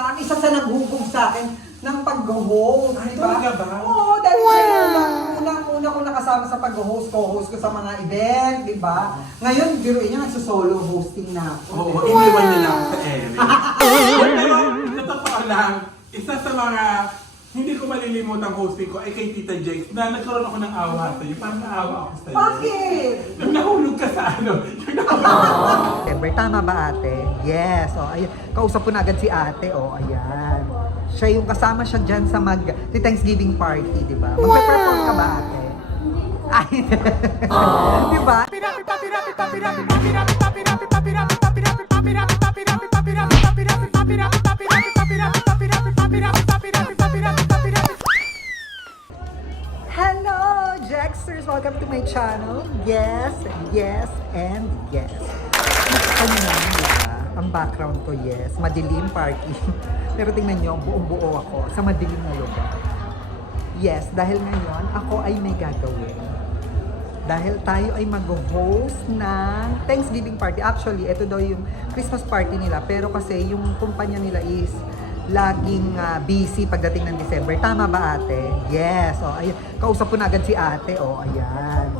ang isa sa naghubog sa akin ng pag-host, di ba? Talaga ba? Oo, dahil siya yung unang-una ko nakasama sa pag-host, co-host ko sa mga event, di ba? Ngayon, biruin niya, nagsusolo hosting na ako. Oo, iniwan niya lang sa Eric. Pero, sa totoo lang, isa sa mga hindi ko malilimutang hosting ko ay kay Tita Jakes na nagkaroon ako ng awa sa iyo. Parang naawa ako sa iyo. Bakit? Nung nahulog ka sa ano, yung nahulog. September, tama ba ate? Yes, oh, ayan. Kausap ko na agad si ate, oh, ayan. Siya yung kasama siya dyan sa Thanksgiving party, di ba? Magpe-perform ka ba ate? Ay, di ba? Hello, Jaxers! Welcome to my channel. Yes, yes, and yes. Ano naman, diba? Ang background ko, yes. Madilim party. Pero tingnan nyo, buong-buo ako sa madilim na lugar. Yes, dahil ngayon, ako ay may gagawin. Dahil tayo ay mag-host ng Thanksgiving party. Actually, ito daw yung Christmas party nila. Pero kasi yung kumpanya nila is laging busy pagdating ng December. Tama ba ate? Yes. Oh, ayan. Kausap ko na agad si ate. Oh, ayan.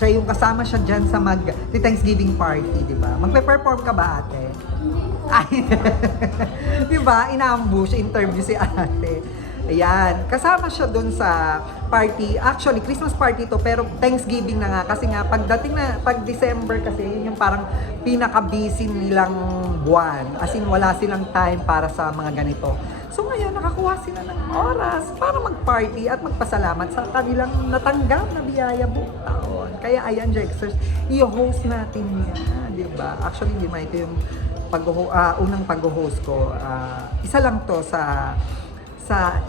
Siya yung kasama siya dyan sa Thanksgiving party, di ba? Magpe-perform ka ba ate? Ay, di ba? Ina-ambush, interview si ate. Ayan, kasama siya doon sa party. Actually, Christmas party to, pero Thanksgiving na nga. Kasi nga, pag December kasi, yun yung parang pinaka-busy nilang buwan. As in, wala silang time para sa mga ganito. So ngayon, nakakuha sila ng oras para mag-party at magpasalamat sa kanilang natanggap na biyaya buong taon. Kaya ayan, Jaxers, i-host natin yan, di ba? Actually, di ba, ito yung unang pag-host ko. Isa lang to sa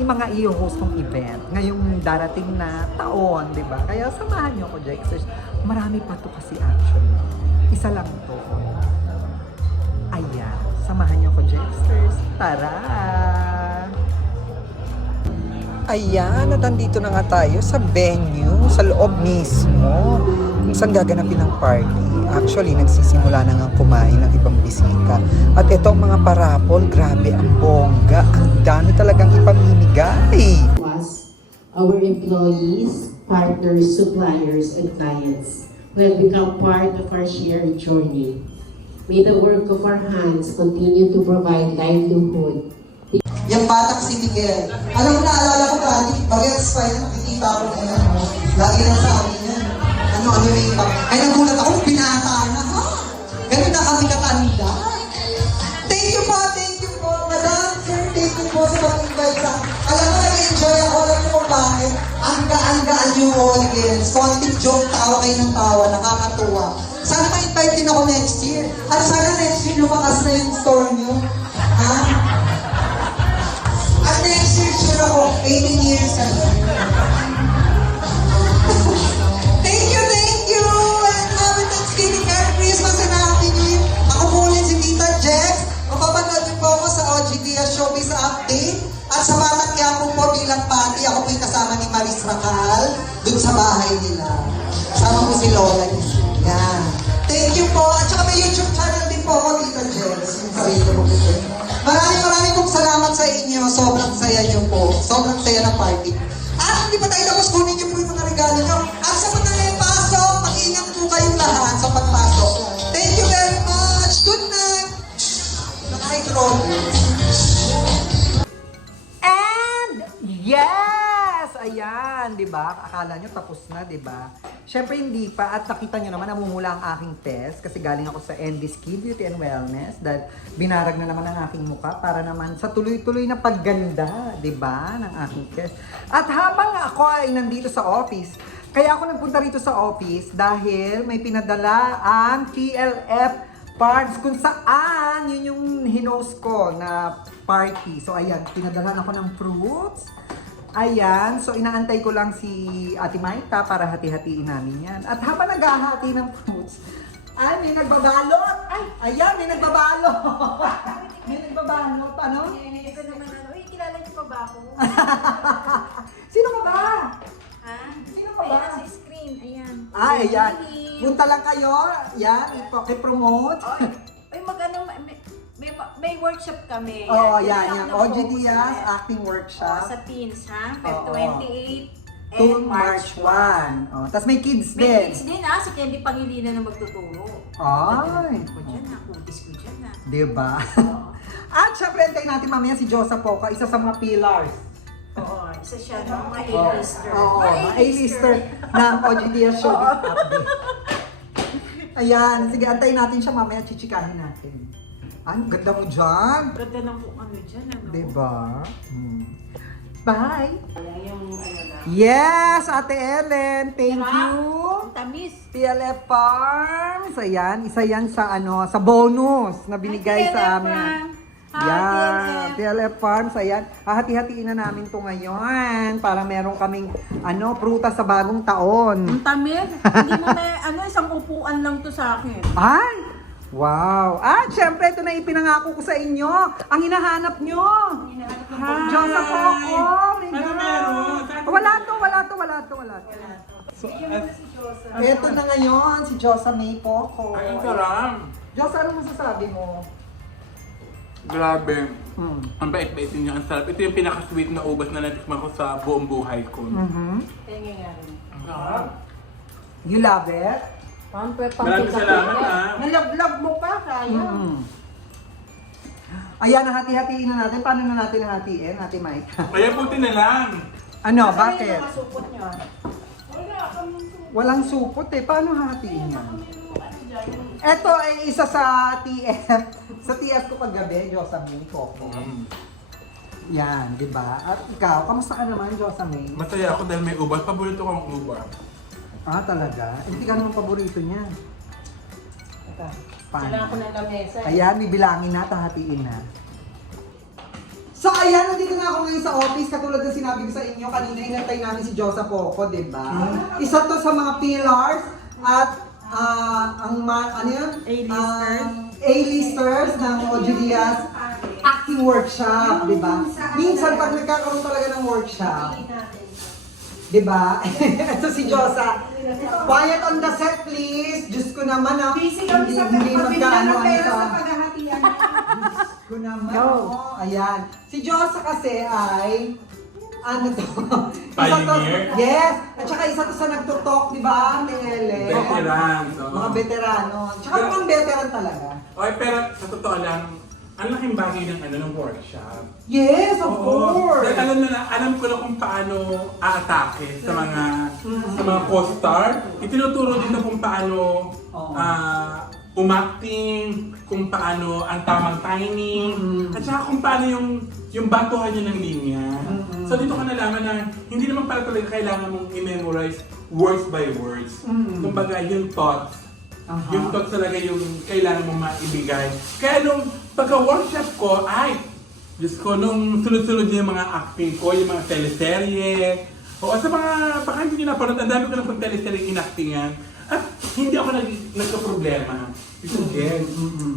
yung mga i-host kong event ngayong darating na taon, di ba? Kaya samahan niyo ako, Jaxers. Marami pa to kasi actually. Isa lang to. Ayan, samahan niyo ako, Jaxers. Tara! Ayan, at andito na nga tayo sa venue, sa loob mismo, kung saan gaganapin ang party. Actually, nagsisimula na nga kumain ng ibang bisita. At itong mga parapol, grabe ang bongga. Ang dami talagang ipamimigay. Our employees, partners, suppliers, and clients who have become part of our shared journey. May the work of our hands continue to provide livelihood. Yung batang si Miguel. Alam mo, naalala ko dati, bagets pa yun, nakikita ko na yan. Lagi lang sa amin yan. Ano yung iba. Ay, nagulat ako, binata na, ha? Ganun na kami katanda. Thank you po, madam, sir. Thank you po sa pag-invite sa... Alam mo, nag-enjoy ako. Alam mo kung bakit? Ang gaan-gaan yung audience. Konting joke, tawa kayo ng tawa, nakakatuwa. Sana ma-invite din ako next year. At sana next year, lumakas na yung store nyo. Ha? At next year, sure ako, 18 years ago. Thank you! And happy Thanksgiving, Merry Christmas, and Happy New Year. Ako po ulit si Tita Jex. Mapapanood niyo po ako sa OGDS Showbiz Update. At sa Batang Quiapo po bilang pati, ako po yung kasama ni Maris Racal dun sa bahay nila. Kasama po si Lola. Yan. Thank you po. At saka may YouTube channel din po ako, Tita Jex. Yung sarili ko po. Maraming pong salamat sa inyo. Sobrang saya niyo po. Sobrang saya ng party. At hindi pa tayo tapos, kunin niyo po yung mga regalo niyo. At sa mga pasok, mag-ingat po kayong lahat sa pagpasok. Thank you very much. Good night. Naka-intro. And yes! Ayan, di ba? Akala nyo tapos na, di ba? Siyempre hindi pa. At nakita nyo naman, namumula ang aking test kasi galing ako sa ND Skin Beauty and Wellness dahil binarag na naman ang aking mukha para naman sa tuloy-tuloy na pagganda, di ba? Ng aking test. At habang ako ay nandito sa office, kaya ako nagpunta rito sa office dahil may pinadala ang TLF Parts kung saan yun yung hinost ko na party. So ayan, pinadala ako ng fruits. Ayan, so inaantay ko lang si Ate Maita para hati-hatiin namin yan. At habang naghahati ng fruits, ay may nagbabalot! Ay, ayan, may nagbabalot! May nagbabalot, ano? Ito naman ano, uy, kilala niyo pa ba ako? Sino ka ba? Ha? Sino ka ba? Ayan, sa screen, ayan. Ah, ayan. Punta lang kayo, yan, i-promote. Oy, mag-ano, may workshop kami. Oh, Doon yan, ako yan. nag-focus OG Diaz ulit. acting Oh, workshop. sa teens, ha? Feb Oo. 28 To and March 1. Oh, tapos may kids May din. kids din, ha? Si Candy Pangilinan na magtuturo. Ay. Ko dyan, ha? Kutis ko dyan, ha? Diba? Oo. At syempre, antayin natin mamaya si Josa Poca, isa sa mga pillars. Oo, isa siya, no? Mga A-lister. Oo, mga A-lister ng OG Diaz Showbiz Update. Ayan, sige, antayin natin siya mamaya, chichikahin natin. Ang ganda mo dyan. Ganda ng ano dyan, ano? Diba? Bye! Yung ano na. Yes, Ate Ellen, thank you. Ang tamis. PLF Farms, ayan, isa yan sa ano, sa bonus na binigay Hi, sa PLF amin. Farm. Hi, Yan, PLF. PLF Farms, ayan. Hahati-hatiin na namin to ngayon para meron kaming ano, prutas sa bagong taon. Ang tamis. Hindi mo may, ano, isang upuan lang to sa akin. Ay! Wow! At syempre, ito na ipinangako ko sa inyo. Ang hinahanap nyo. Diyan sa Poco. Ano meron? Wala to. So, Ito na ngayon, si Josa May Poco. ay, ang sarap. Josa, ano masasabi mo? Grabe. Mm. Ang bait-bait ninyo, ang sarap. Ito yung pinaka-sweet na ubas na natikman ko sa buong buhay ko. Mhm. Tingin nga rin. Ang sarap. You love it? Maraming salamat, ha. Nalaglag mo pa, sayang. Mm. Ayan, hati-hatiin na natin. Paano na natin hatiin, Ate Mike? Kaya puti na lang. Ano, Ano bakit? yung mga supot niyo? Walang supot eh. Paano hatiin yan? Ito ay isa sa TF. Sa TF ko paggabi, Josa May Poco. Yan, di ba? At ikaw, kamusta ka naman, Josa May? Masaya ako dahil may ubas. Paborito ko ang ubas. Ah, talaga? Hindi ka naman paborito niya. Paano? Kailangan ko ng lamesa. Ayan, bibilangin na, tahatiin na. So ayan, nandito na ako ngayon sa office. Katulad ng sinabi ko sa inyo, kanina inantay namin si Josa Poco, di ba? Isa to sa mga pillars at ano yun? A-listers. A-listers ng OG Diaz acting workshop, di ba? Minsan pag nagkakaroon talaga ng workshop, di ba? Ito si Josa. Quiet on the set, please. Diyos ko naman, hindi magkaano ko naman, ayan. Si Josa kasi ay, ano to? Pioneer? Yes! At saka isa to sa nagtutok, di ba? Lele. Veteran. Mga veterano. Tsaka mga veteran talaga. Okay, pero sa totoo lang, ang laking bagay ng ng workshop. Yes, of Oo. course! Dahil alam ko na kung paano aatake sa mga co-star. Itinuturo din na kung paano Oo. umacting, kung paano ang tamang timing, at saka kung paano yung batuhan niya ng linya. So dito ka nalaman na hindi naman pala talaga kailangan mong i-memorize words by words. Kumbaga yung thoughts, yung thoughts talaga yung kailangan mong maibigay. Kaya nung pagka-workshop ko, ay, Diyos ko, nung sunod-sunod yung mga acting ko, yung mga teleserye, o sa mga, baka hindi nyo napanood, ang dami ko na pang teleserye inactingan, at hindi ako nagka-problema. Again,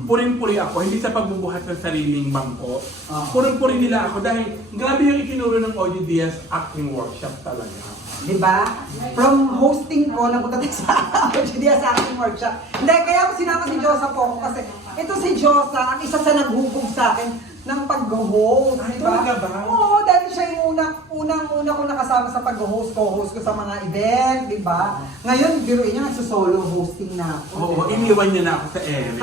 puring-puri ako, hindi sa pagbubuhat ng sariling bangko. Puring-puri nila ako dahil grabe yung itinuro ng OG Diaz acting workshop talaga. Di ba? From hosting ko, napunta tayo sa OG Diaz acting workshop. Hindi, kaya ako sinama si Josa Poco kasi ito si Josa, ang isa sa naghubog sa akin ng pag-host, Ay, di ba? talaga ba? Oo, dahil siya yung unang ko nakasama sa pag-host, co-host ko sa mga event, di ba? Ngayon, biruin niya, nagsusolo hosting na ako. Oo, iniwan niya na ako sa ere.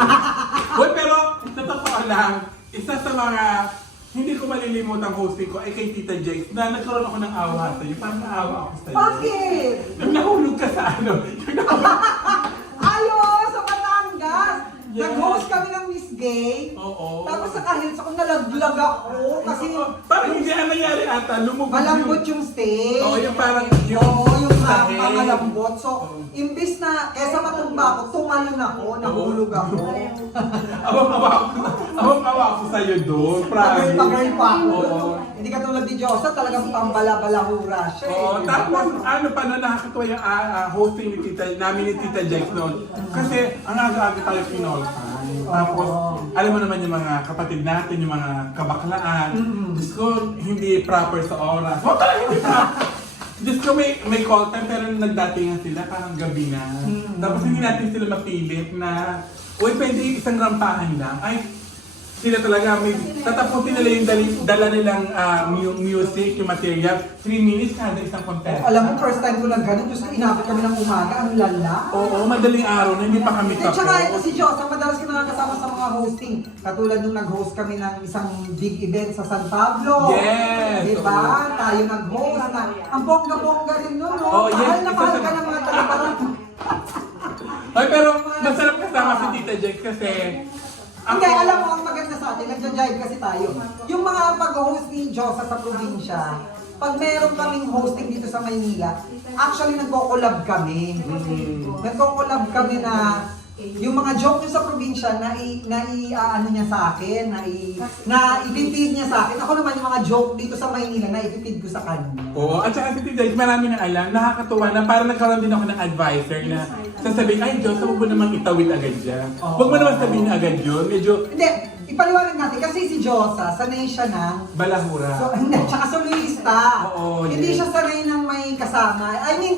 Well, pero sa totoo lang, isa sa mga hindi ko malilimutang hosting ko ay kay Tita Jace na nagkaroon ako ng awa sa iyo. Parang naawa ako sa iyo. Bakit? Nung nahulog ka sa ano. Ayos, sa Batangas! Yes. Nag-host kami ng Miss Gay. Oo. Tapos sa kahit ako nalaglag ako kasi Parang hindi ang nangyari ata. Lumubog malambot yung stage. Oo, yung parang Oo, yung sahig. malambot. So, imbis na, kesa matumba ako, tumalon ako, nahulog ako. Awang-awa ako sa'yo doon. Promise. Pagay pa ako. Oo. Hindi ka tulad ni Josa, talagang pambala-balahura siya. Oo, tapos ano pa na nakakatuwa yung hosting ni namin ni Tita Jax noon. Kasi ang aga-aga tayo pinolkan. Tapos alam mo naman yung mga kapatid natin, yung mga kabaklaan. Diyos ko, hindi proper sa oras. Huwag talaga hindi proper. Diyos ko, may call time pero nagdatingan sila parang gabi na. Tapos hindi natin sila mapilit na, uy, pwede isang rampahan lang. Ay, sila talaga may tatapusin nila yung dala nilang music, yung material. 3 minutes kada isang contest. Alam mo, first time ko lang ganun. Diyos ko, inabot kami ng umaga. Ang lala. Oo, madaling araw na hindi pa kami At saka ito tapos. si Josa, madalas ko nakakasama sa mga hosting. Katulad nung nag-host kami ng isang big event sa San Pablo. Yes! Diba? Oo. Tayo nag-host na. Ang bongga-bongga rin nun, no? Oh, yes. Mahal na mahal Isa ka sa- ng mga talabarang. Ay, pero masarap kasama si Tita Jex kasi Hindi, alam mo, ang maganda sa atin, nagja-jive kasi tayo. Yung mga pag-host ni Josa sa probinsya, pag meron kaming hosting dito sa Maynila, actually nagko-collab kami. Nagko-collab kami na yung mga joke niya sa probinsya ano niya sa akin, na ipipid niya sa akin. Ako naman yung mga joke dito sa Maynila na ipipid ko sa kanya. Oo, at saka si Tita Jex, marami nang alam, nakakatuwa na parang nagkaroon din ako ng advisor na sasabihin, ay Diyos, huwag mo namang itawid agad dyan. Huwag mo naman sabihin agad yun, medyo Hindi, ipaliwanag natin kasi si Josa, sanay siya ng balahura. hindi, tsaka soloista. Oo, Hindi yes. siya sanay ng may kasama. I mean,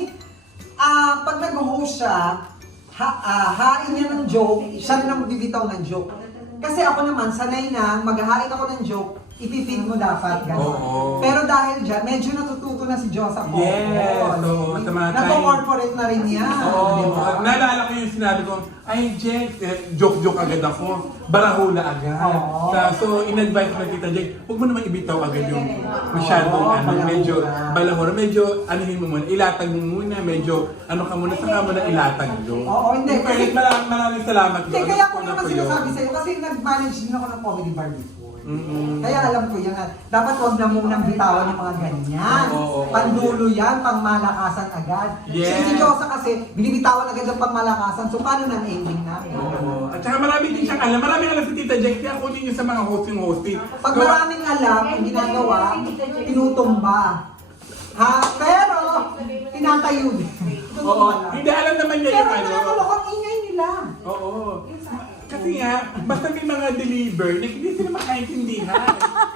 pag nag-host siya, hain niya ng joke, siya rin ang magbibitaw ng joke. Kasi ako naman, sanay na, maghahain ako ng joke, ipipid mo dapat, gano'n. Oo. Pero dahil dyan, medyo natututo na si Josa po. Yes, oo, sa mga time. Nako-corporate na rin niya. Oo, di ba? naalala ko yung sinabi ko, ay Jex, joke-joke agad ako, barahula agad. Oo. So, in-advise ko na Tita Jex, huwag mo naman ibitaw agad yung masyadong Oo, medyo balahura. balahura, medyo anuhin mo muna, ilatag mo muna, medyo ano ka muna, saka mo na ilatag yun. Oo, hindi, kasi- Maraming salamat. Hindi, doon. kaya ko Ano naman po yun? sinasabi sa'yo, kasi nag-manage din ako ng comedy bar before. Mm-mm. Kaya alam ko yan, dapat wag na munang bitawan yung mga ganyan. Oo, Pandulo yan, pangmalakasan agad. Yes. Si Josa kasi, binibitawan agad ang pangmalakasan. So paano nang ending namin? Oo. At saka marami din siyang alam. Maraming alam si Tita Jex. Kaya kunin niyo sa mga hosting. Pag maraming alam, ang ginagawa, tinutumba. Ha? Pero, tinatayo din. Oo. Hindi alam naman niya Pero yung ano. nakakalokang ingay nila. Oo. Kasi nga, basta may mga deliver, hindi sila makaintindihan.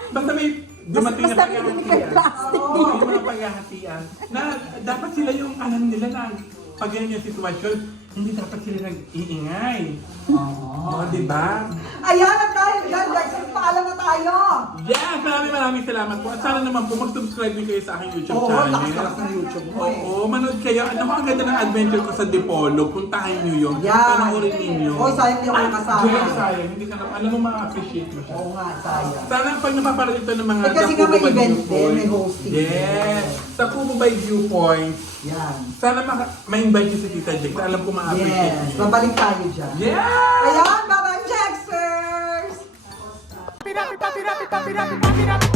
Basta may dumating na Basta may paghahatian. plastic Oo, yung mga paghahatian. Na dapat sila yung alam nila na pag ganyan yung sitwasyon, hindi dapat sila nag-iingay. Oo, di ba? Ayan, at dahil dyan, guys, paalam na tayo. Yes! Maraming salamat po. At sana naman po mag-subscribe din kayo sa aking YouTube Oo, channel. lakas-lakas ng YouTube mo eh. Oo, manood kayo. Ano ang ganda ng adventure ko sa Dipolo. Puntahan nyo yun. Yan. Panoorin ninyo. Oy, sayang di ako nakasama. Jay, sayang. Hindi ka na, alam mo ma-appreciate mo siya. Oo nga, sayang. Sana pag napaparad ito ng mga Eh, kasi Kubo nga may by event Viewpoint. din, may hosting. Yes. Sa Kubo by Viewpoint. Yan. Sana ma-invite niyo si Tita Jake. Alam ko ma-appreciate Yes, niyo. babalik tayo dyan. Yes! Ayan, bye-bye, Jaxers! Pirapi, papi, rapi, papi, rapi, papi, rapi,